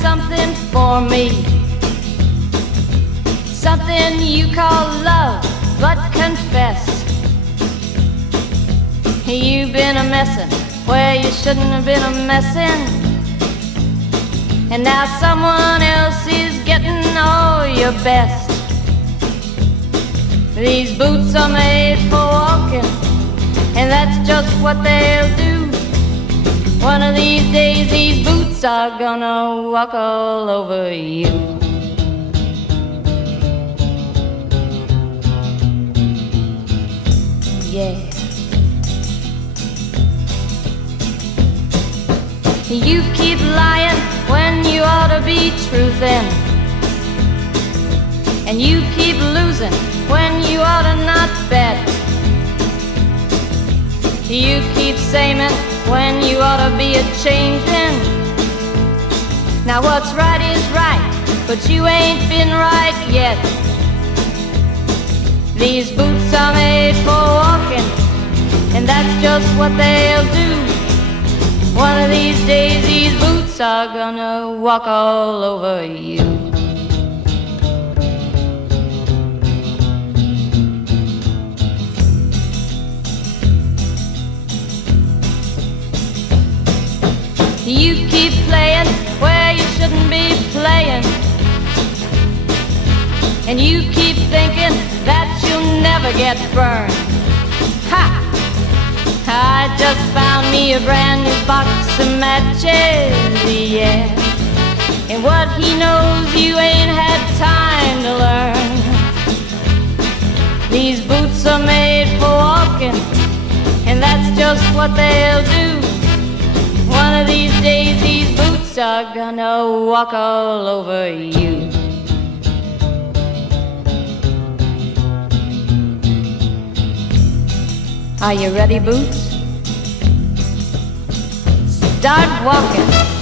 something for me, something you call love, but confess you've been a messin' where you shouldn't have been a messin', and now someone else is getting all your best. These boots are made for walking, and that's just what they'll do. One of these days these boots are gonna walk all over you. Yeah. You keep lying when you ought to be truthin', and you keep losing when you ought to not bet. You keep saying when you ought to be a-changin'. Now what's right is right, but you ain't been right yet. These boots are made for walking, and that's just what they'll do. One of these days these boots are gonna walk all over you. You keep playing where you shouldn't be playing, and you keep thinking that you'll never get burned. Ha! I just found me a brand new box of matches, yeah, and what he knows you ain't had time to learn. These boots are made for walking, and that's just what they'll do. One of these days these boots are gonna walk all over you. Are you ready, boots? Start walking.